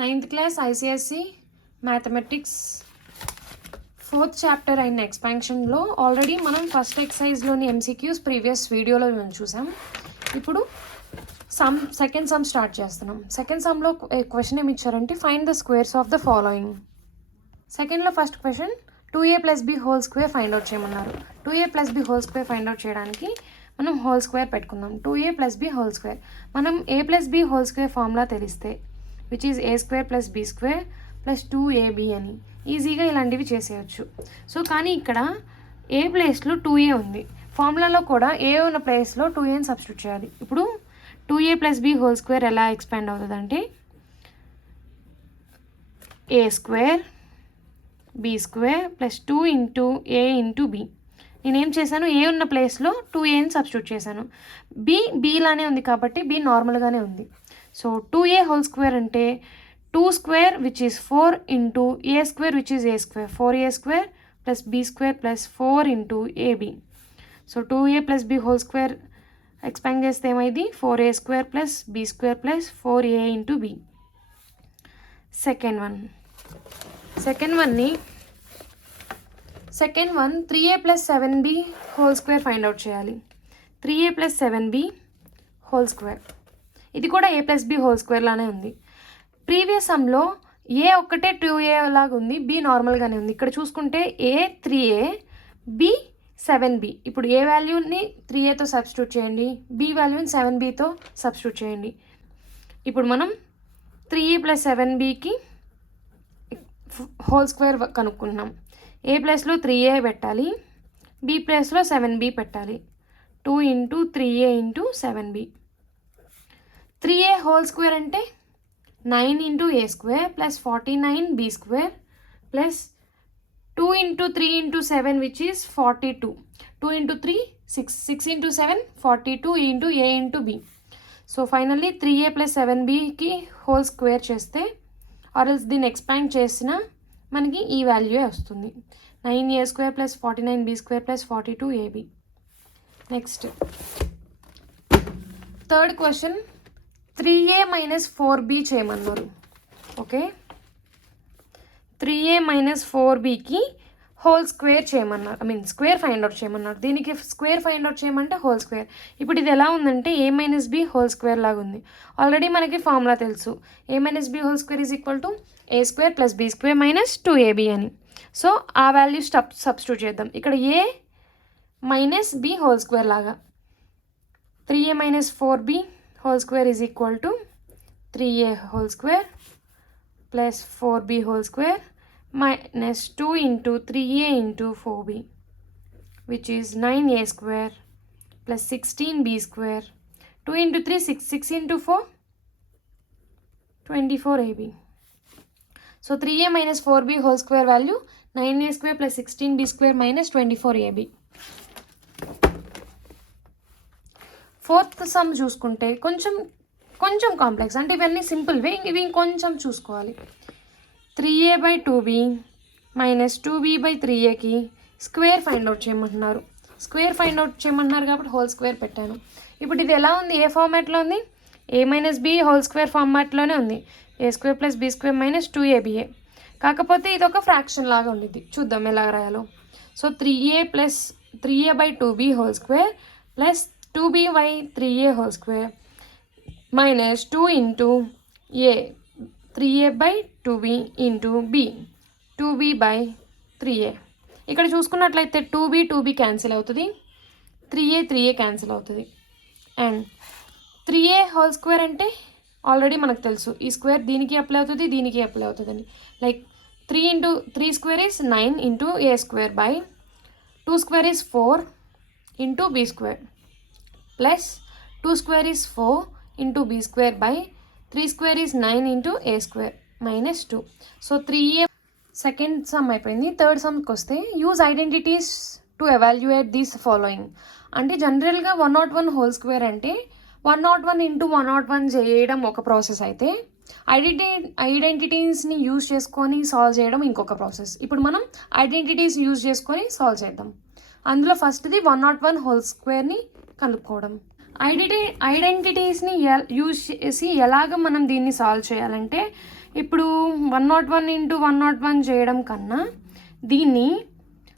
9th class ICSE mathematics 4th chapter అయిన ఎక్స్పాన్షన్లో already మనం ఫస్ట్ ఎక్సర్సైజ్లోని MCQs ప్రీవియస్ వీడియోలో మనం చూసాం. ఇప్పుడు సెకండ్ సమ్ స్టార్ట్ చేస్తున్నాం. సెకండ్ సమ్లో క్వశ్చన్ ఏమి ఇచ్చారంటే find the squares of the following. సెకండ్లో first question 2a + b whole square find out చేయమన్నారు. 2a + b whole square find out చేయడానికి మనం హోల్ స్క్వేర్ పెట్టుకుందాం. 2a + b whole square. మనం a + b whole square formula తెలిస్తే which is a² + b² + 2ab అని ఈజీగా ఇలాంటివి చేసేయచ్చు. సో కానీ ఇక్కడ ఏ ప్లేస్లో 2a ఉంది, ఫార్ములాలో కూడా ఏ ఉన్న ప్లేస్లో 2a సబ్స్టిట్యూట్ చేయాలి. ఇప్పుడు 2a + b హోల్ స్క్వేర్ ఎలా ఎక్స్పాండ్ అవుతుంది అంటే a² b² + 2 × a × b. నేనేం చేశాను, ఏ ఉన్న ప్లేస్లో 2aని సబ్స్టిట్యూట్ చేశాను. b లానే ఉంది కాబట్టి b నార్మల్గానే ఉంది. సో 2a హోల్ స్క్వేర్ అంటే 2² which is 4 × a² which is a², 4a² + b² + 4 × ab. So 2a + b whole square expand చేస్తే ఏమైంది 4a² + b² + 4a × b. Second one 3a + 7b whole square find out చేయాలి. 3a + 7b whole square. ఇది కూడా a + b whole square లానే ఉంది. Previous సమ్లో ఏ ఒక్కటే 2a లాగా ఉంది, b నార్మల్గానే ఉంది. ఇక్కడ చూసుకుంటే a 3a, b 7b. ఇప్పుడు ఏ వాల్యూని 3aతో సబ్స్టిట్యూట్ చేయండి, b వాల్యూని 7bతో సబ్స్టిట్యూట్ చేయండి. ఇప్పుడు మనం 3a + 7bకి హోల్ స్క్వేర్ కనుక్కున్నాం. ఏ ప్లేస్లో 3a పెట్టాలి, b ప్లేస్లో 7b పెట్టాలి. 2 × 3a × 7b. 3a whole square అంటే 9 × a² + 49b² + 2 × 3 × 7 which is 42. 2 × 3 6 × 7 42 × a × b. So finally 3a + 7bకి హోల్ స్క్వేర్ చేస్తే ఆర్ఎల్స్ దీన్ని ఎక్స్పాండ్ చేసిన మనకి ఈ వాల్యూ వస్తుంది. 9a² + 49b² + 42ab. Next third question 3a - 4b చేయమన్నారు. ఓకే, 3a - 4bకి హోల్ స్క్వేర్ చేయమన్నారు, స్క్వేర్ ఫైండ్ అవుట్ చేయమన్నారు. దీనికి స్క్వేర్ ఫైండ్ అవుట్ చేయమంటే హోల్ స్క్వేర్. ఇప్పుడు ఇది ఎలా ఉందంటే a - b హోల్ స్క్వేర్ లాగా ఉంది. ఆల్రెడీ మనకి ఫార్ములా తెలుసు, a - b whole square is equal to a² + b² - 2ab అని. సో ఆ వాల్యూ సబ్స్టిట్యూట్ చేద్దాం. ఇక్కడ a - b హోల్ స్క్వేర్ లాగా 3a - 4b whole square is equal to 3a whole square + 4b whole square - 2 × 3a × 4b which is 9a² + 16b². 2 × 3 6 × 4 24ab. So 3a - 4b whole square value 9a² + 16b² - 24ab. Fourth sum చూసుకుంటే కొంచెం complex, అంటే ఇవన్నీ సింపుల్వే, ఇవి ఇంకొంచెం చూసుకోవాలి. 3a/2b - 2b/3aకి square find out చేయమంటున్నారు. Square find out చేయమంటున్నారు కాబట్టి హోల్ స్క్వేర్ పెట్టాను. ఇప్పుడు ఇది ఎలా ఉంది, ఏ ఫార్మాట్లో ఉంది, a - b హోల్ స్క్వేర్ ఫార్మాట్లోనే ఉంది. a² + b² - 2aba. కాకపోతే ఇది ఒక ఫ్రాక్షన్ లాగా ఉండిద్ది. చూద్దాం ఎలా రాయాలో. So 3a/2b whole square + 2b/3a whole square - 2 × a 3a/2b × b 2b/3a. ఇక్కడ చూసుకున్నట్లయితే 2b క్యాన్సిల్ అవుతుంది, 3a క్యాన్సిల్ అవుతుంది. అండ్ 3a హోల్ స్క్వేర్ అంటే ఆల్రెడీ మనకు తెలుసు, ఈ స్క్వేర్ దీనికి అప్లై అవుతుంది, దీనికి అప్లై అవుతుంది అని. Like 3 × 3² is 9 × a² / 2² is 4 × b² + 2² is 4 × b² / 3² is 9 × a² - 2. So 3a second some అయిపోయింది. థర్డ్ సమ్కి వస్తే use identities to evaluate these following. అంటే జనరల్గా 101 హోల్ స్క్వేర్ అంటే 101 × 101 చేయడం ఒక ప్రాసెస్ అయితే ఐడెంటిటీస్ని యూజ్ చేసుకొని సాల్వ్ చేయడం ఇంకొక ప్రాసెస్. ఇప్పుడు మనం ఐడెంటిటీస్ యూజ్ చేసుకొని సాల్వ్ చేద్దాం. అందులో ఫస్ట్ది 101 హోల్ స్క్వేర్ని కలుపుకోవడం. ఐడెంటిటీస్ని యూజ్ చేసి ఎలాగ మనం దీన్ని సాల్వ్ చేయాలంటే ఇప్పుడు 101 ఇంటూ 101 చేయడం కన్నా దీన్ని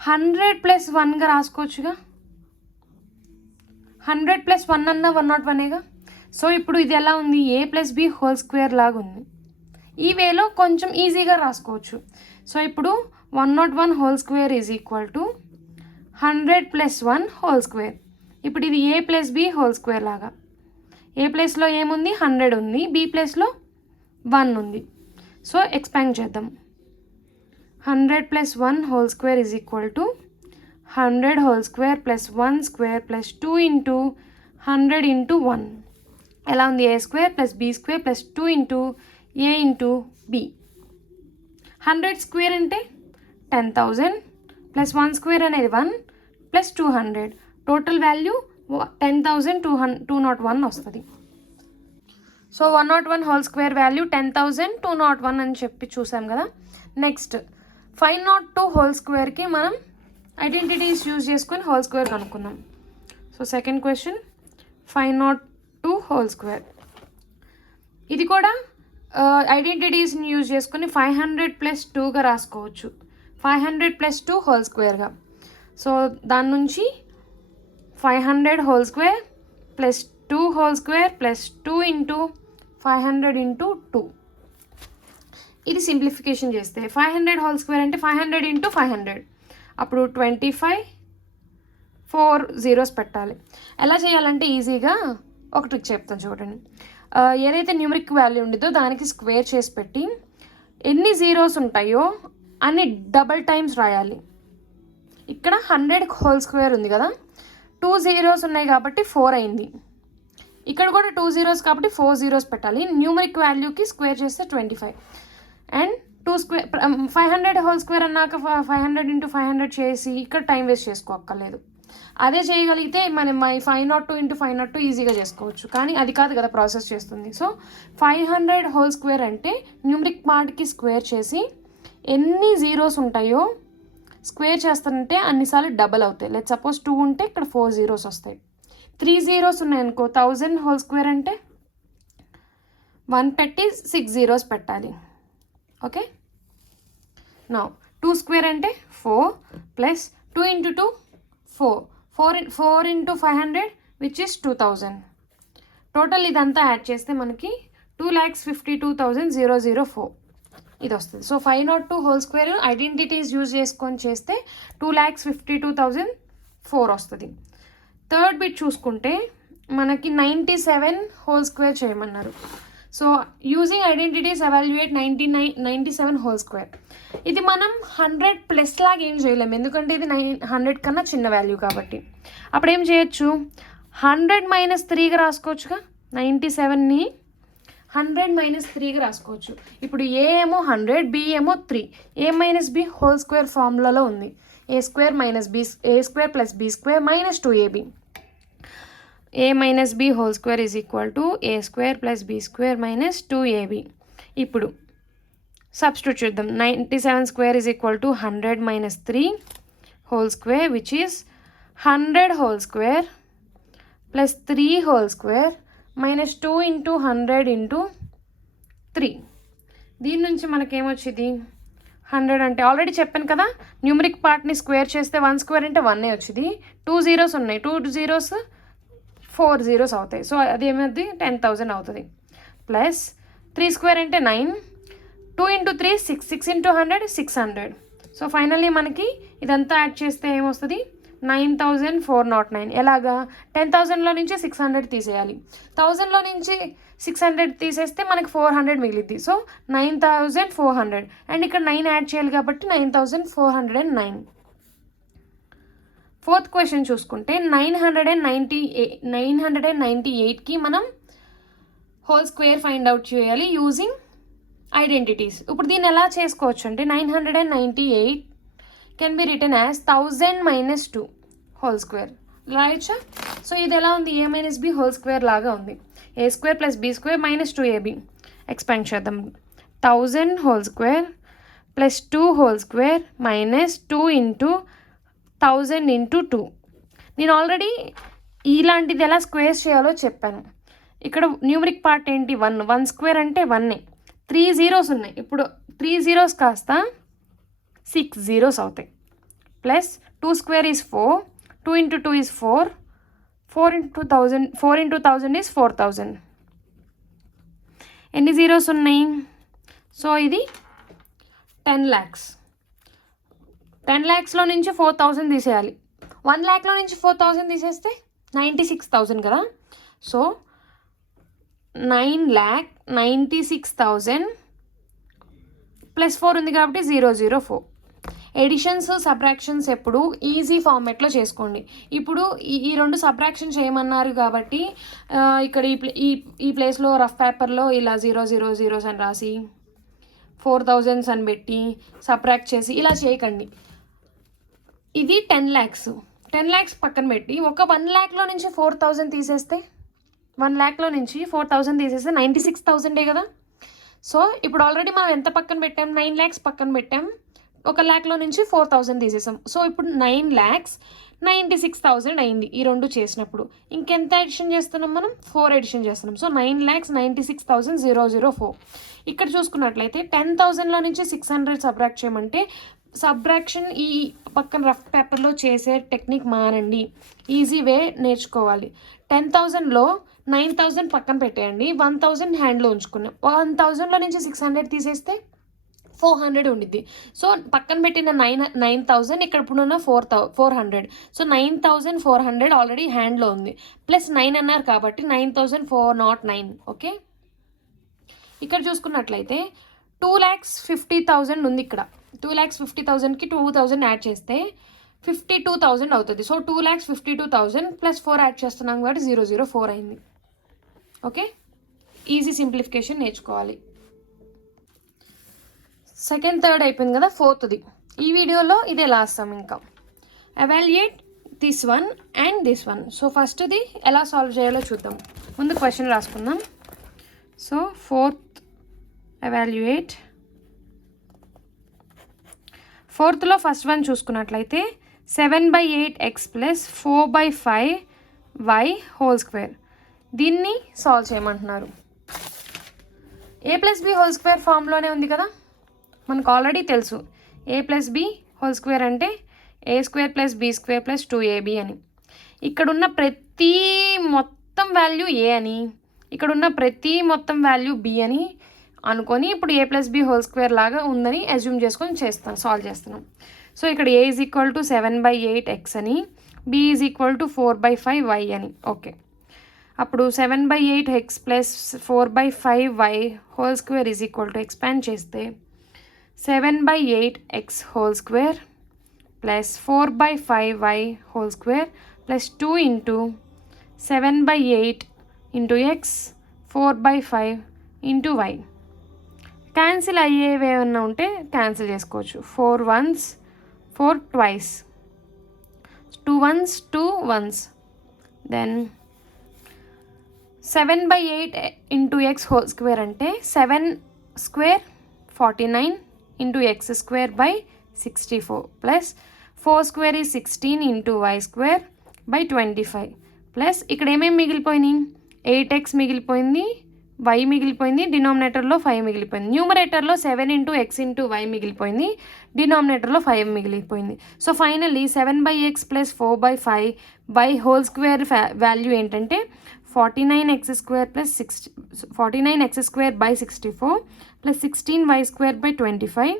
100+1గా రాసుకోవచ్చుగా. 100+1 అన్న 101ఏగా. సో ఇప్పుడు ఇది ఎలా ఉంది, a+b² లాగా ఉంది. ఈ వేలో కొంచెం ఈజీగా రాసుకోవచ్చు. సో ఇప్పుడు 101² ఈజ్ ఈక్వల్ టు 100+1². ఇప్పుడు ఇది a+b² లాగా. ఏ ప్లేస్లో ఏముంది, 100 ఉంది, బి ప్లేస్లో 1 ఉంది. సో ఎక్స్పాండ్ చేద్దాం. 100+1² is equal to 100² + 1² + 2 into 100 into 1 ఎలా ఉంది, a² + b² + 2 into a into b. 100² అంటే 10,000 + 1² అనేది 1 + 200 టోటల్ వాల్యూ 10,201 వస్తుంది. సో 101² వాల్యూ 10,201 అని చెప్పి చూసాం కదా. నెక్స్ట్ 502² మనం ఐడెంటిటీస్ యూజ్ చేసుకొని హోల్² కనుక్కుందాం. So second question 502². ఇది కూడా ఐడెంటిటీస్ని యూజ్ చేసుకొని 500+2గా రాసుకోవచ్చు. 500+2² సో దాని నుంచి 500² + 2² + 2 ఇంటూ 500 ఇంటూ 2. ఇది సింప్లిఫికేషన్ చేస్తే 500² అంటే 500 ఇంటూ 500 అప్పుడు 25 4 zeros పెట్టాలి. ఎలా చేయాలంటే ఈజీగా ఒక ట్రిక్ చెప్తాను చూడండి. ఏదైతే న్యూమరిక్ వాల్యూ ఉండిద్దో దానికి స్క్వేర్ చేసి పెట్టి ఎన్ని జీరోస్ ఉంటాయో అన్ని డబల్ టైమ్స్ రాయాలి. ఇక్కడ 100² ఉంది కదా, 2 zeros ఉన్నాయి కాబట్టి 4 అయింది. ఇక్కడ కూడా 2 zeros కాబట్టి 4 zeros పెట్టాలి. న్యూమరిక్ వాల్యూకి స్క్వేర్ చేస్తే 25 అండ్ 500² అన్నాక 500 ఇంటూ 500 చేసి ఇక్కడ టైం వేస్ట్ చేసుకోక్కర్లేదు. అదే చేయగలిగితే మనం 502 ఇంటూ 502 ఈజీగా చేసుకోవచ్చు. కానీ అది కాదు కదా ప్రాసెస్ చేస్తుంది. సో 500² అంటే న్యూమరిక్ పార్ట్కి స్క్వేర్ చేసి ఎన్ని జీరోస్ ఉంటాయో స్క్వేర్ చేస్తానంటే అన్నిసార్లు డబల్ అవుతాయి. లెట్ సపోజ్ 2 ఉంటే ఇక్కడ 4 zeros వస్తాయి. 3 zeros ఉన్నాయనుకో 1000² అంటే 1 పెట్టి 6 zeros పెట్టాలి. ఓకే, నౌ 2² అంటే 4 + 2 into 2 4 into 500 which is 2000. Total ఇదంతా యాడ్ చేస్తే మనకి 2,52,004 ఇది వస్తుంది. సో 502² ఐడెంటిటీస్ యూజ్ చేసుకొని చేస్తే 2,52,004 వస్తుంది. థర్డ్ బిట్ చూసుకుంటే మనకి 97² చేయమన్నారు. సో యూజింగ్ ఐడెంటిటీస్ ఎవాల్యుయేట్ 97² ఇది మనం 100+ లాగా ఏం చేయలేము, ఎందుకంటే ఇది 100 కన్నా చిన్న వాల్యూ కాబట్టి. అప్పుడు ఏం చేయొచ్చు, 100 - 3గా రాసుకోవచ్చుగా. 97ని 100 - 3గా రాసుకోవచ్చు. ఇప్పుడు ఏ ఏమో 100, బి ఏమో 3, a - b² ఫార్ములాలో ఉంది. a² + b² - 2ab. a - b² is equal to a² + b² - 2ab. ఇప్పుడు సబ్స్టిట్యూట్ చేద్దాం. 97² is equal to 100 - 3² which is 100² + 3² - 2 into 100 into 3. దీని నుంచి మనకేమొచ్చింది, 100 అంటే ఆల్రెడీ చెప్పాను కదా, న్యూమరిక్ పార్ట్ని స్క్వేర్ చేస్తే 1² అంటే 1 వచ్చింది. 2 zeros ఉన్నాయి, 2 zeros 4 zeros అవుతాయి. సో అది ఏమవుతుంది, 10,000 అవుతుంది. ప్లస్ 3² అంటే 9, 2 ఇంటూ 3 6, 6 ఇంటూ 100 600. సో ఫైనల్లీ మనకి ఇదంతా యాడ్ చేస్తే ఏమొస్తుంది, 9,409. ఎలాగా, 10,000లో నుంచి 600 తీసేయాలి. 1000లో నుంచి 600 తీసేస్తే మనకి 400 మిగిలిద్ది. సో 9,400 అండ్ ఇక్కడ 9 యాడ్ చేయాలి కాబట్టి 9,409. ఫోర్త్ క్వశ్చన్ చూసుకుంటే 998కి మనం హోల్² ఫైండ్ అవుట్ చేయాలి యూజింగ్ ఐడెంటిటీస్. ఇప్పుడు దీన్ని ఎలా చేసుకోవచ్చు అంటే 998 కెన్ బి రిటర్న్ యాజ్ 1000 - 2 హోల్² రాయొచ్చా. సో ఇది ఎలా ఉంది, a - b² లాగా ఉంది. a² + b² - 2ab. ఎక్స్పాండ్ చేద్దాం. 1000² + 2² - 2 ఇంటూ 1000 ఇంటూ 2. నేను ఆల్రెడీ ఇలాంటిది ఎలా స్క్వేర్స్ చేయాలో చెప్పాను. ఇక్కడ న్యూమరిక్ పార్ట్ ఏంటి, 1 1² అంటే 1, 3 zeros ఉన్నాయి. ఇప్పుడు 3 zeros కాస్త 6 zeros అవుతాయి. Plus 2 square is 4, 2 into 2 is 4, 4 into 1000 is 4000. ఎన్ని జీరోస్ ఉన్నాయి? సో ఇది 10 lakhs. 10 lakhsలో నుంచి 4000 తీసేయాలి. 1 lakhలో నుంచి 4000 తీసేస్తే 96,000 కదా. సో 9,96,000 ప్లస్ 4 ఉంది కాబట్టి 004. ఎడిషన్స్ సబ్ట్రాక్షన్స్ ఎప్పుడు ఈజీ ఫార్మాట్లో చేసుకోండి. ఇప్పుడు ఈ రెండు సబ్ట్రాక్షన్ చేయమన్నారు కాబట్టి ఇక్కడ ఈ ప్లేస్లో రఫ్ పేపర్లో ఇలా 000 అని రాసి 4000 అని పెట్టి సబ్ట్రాక్ట్ చేసి ఇలా చేయకండి. ఇది 10 lakhs. 10 lakhs పక్కన పెట్టి ఒక 1 lakhలో నుంచి 4000 తీసేస్తే 1 lakhలో నుంచి 4000 తీసేస్తే 96,000 కదా. సో ఇప్పుడు ఆల్రెడీ మనం ఎంత పక్కన పెట్టాం? 9 lakhs పక్కన పెట్టాం. 1 lakhలో నుంచి 4000 తీసేసాం. సో ఇప్పుడు 9,96,000 అయింది ఈ రెండు చేసినప్పుడు. ఇంకెంత ఎడిషన్ చేస్తున్నాం మనం? 4 ఎడిషన్ చేస్తున్నాం. సో 9,96,004. ఇక్కడ చూసుకున్నట్లయితే 10,000లో నుంచి 600 సబ్ట్రాక్ట్ చేయమంటే సబ్ట్రాక్షన్ ఈ పక్కన రఫ్ పేపర్లో చేసే టెక్నిక్ మానండి. ఈజీ వే నేర్చుకోవాలి. 10,000లో 9,000 పక్కన పెట్టేయండి. 1,000 హ్యాండ్లో ఉంచుకున్నాం. 1,000లో నుంచి 600 తీసేస్తే 400 ఉండిద్ది. సో పక్కన పెట్టిన 9,000 ఇక్కడ ఇప్పుడున్న 400. సో 9,400 ఆల్రెడీ హ్యాండ్లో ఉంది. ప్లస్ 9 అన్నారు కాబట్టి 9,409. ఓకే, ఇక్కడ చూసుకున్నట్లయితే 2,50,000 ఉంది. ఇక్కడ 2,50,000కి 2,000 యాడ్ చేస్తే 52,000 అవుతుంది. సో 2,52,000 ప్లస్ 4 యాడ్ చేస్తున్నాం కాబట్టి 004 అయింది. ఓకే, ఈజీ సింప్లిఫికేషన్ నేర్చుకోవాలి. సెకండ్ థర్డ్ అయిపోయింది కదా, ఫోర్త్ది ఈ వీడియోలో ఇదే లాస్ట్ సమ్. ఇంకా evaluate this one and this one. So ఫస్ట్ది ఎలా సాల్వ్ చేయాలో చూద్దాం. ముందు క్వశ్చన్ రాసుకుందాం. So fourth evaluate. ఫోర్త్లో ఫస్ట్ వన్ చూసుకున్నట్లయితే 7/8x plus 4/5y whole square. దీన్ని సాల్వ్ చేయమంటున్నారు. a plus B whole square ఫామ్లోనే ఉంది కదా, మనకు ఆల్రెడీ తెలుసు. a plus B whole square అంటే a² plus b² plus 2ab అని. ఇక్కడున్న ప్రతి మొత్తం వాల్యూ a అని, ఇక్కడున్న ప్రతి మొత్తం వాల్యూ b అని అనుకొని ఇప్పుడు a plus B whole square లాగా ఉందని అజ్యూమ్ చేసుకొని సాల్వ్ చేస్తున్నాం. సో ఇక్కడ a is equal to 7/8x అని, b is equal to 4/5y అని. ఓకే, అప్పుడు 7/8x plus 4/5y whole square is equal to expand చేస్తే 7/8x whole square plus 4/5y whole square plus 2 into 7/8 into X 4/5 into Y. Cancel అయ్యేవి ఏమన్నా ఉంటే cancel చేసుకోవచ్చు. 4 ones 4 twice, 2 ones 2 ones. Then 7/8 into X whole square అంటే 7 square 49 into X square by 64 plus 4 square ఈ 16 into Y square by 25 plus ఇక్కడ ఏమేమి మిగిలిపోయినాయి? 8x మిగిలిపోయింది, y మిగిలిపోయింది, డినామినేటర్లో 5 మిగిలిపోయింది. న్యూమరేటర్లో 7 ఇంటూ ఎక్స్ ఇంటూ వై మిగిలిపోయింది, డినామినేటర్లో 5 మిగిలిపోయింది. So finally 7/x plus 4/5y whole square value ఏంటంటే 49x² plus 49x² by 64 plus 16y² by 25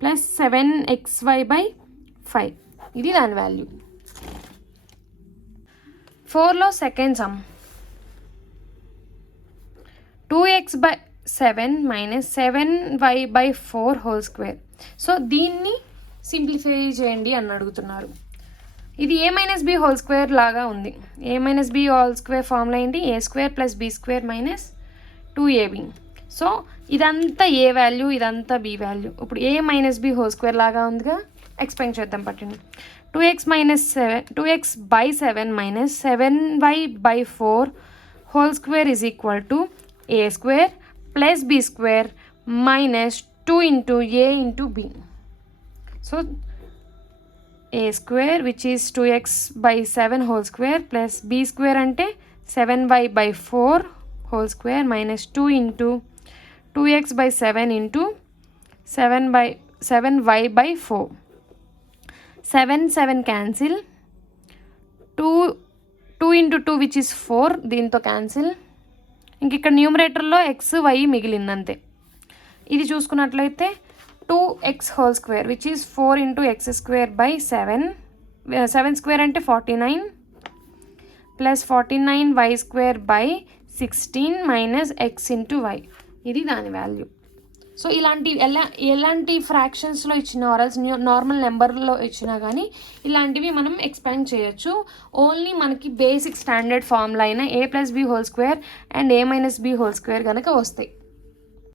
plus 7xy by 5. ఇది దాని వాల్యూ. 4లో second sum 2x/7 minus 7y/4 whole square. So దీన్ని simplify చేయండి అని అడుగుతున్నారు. ఇది a minus B whole square లాగా ఉంది. a minus B whole square formula ఏంటి? a² plus b² minus 2ab. So ఇదంతా a వాల్యూ, ఇదంతా b వాల్యూ. ఇప్పుడు a minus B whole square లాగా ఉందిగా, ఎక్స్పాండ్ చేద్దాం పట్టండి. 2x/7 minus 7y/4 whole square is equal to a² plus b² minus 2 into a into b. So a² which is 2x/7 whole square plus b² అంటే 7y/4 whole square minus 2 into 2x/7 into 7y/4. 7 cancel. 2 into 2 which is 4, దీంతో cancel. ఇంక ఇక్కడ న్యూమరేటర్లో X why మిగిలింది అంతే. ఇది చూసుకున్నట్లయితే 2x whole square which is 4 into x square by 7. 7 square అంటే 49 plus 49y square by 16 minus x into y. ఇది దాని వాల్యూ. సో ఎలాంటి ఫ్రాక్షన్స్లో ఇచ్చిన ఆర్ఎల్స్ నార్మల్ నెంబర్లో ఇచ్చినా కానీ ఇలాంటివి మనం ఎక్స్పాండ్ చేయొచ్చు. ఓన్లీ మనకి బేసిక్ స్టాండర్డ్ ఫార్ములా అయిన a+b whole square and a - b whole square కనుక వస్తాయి.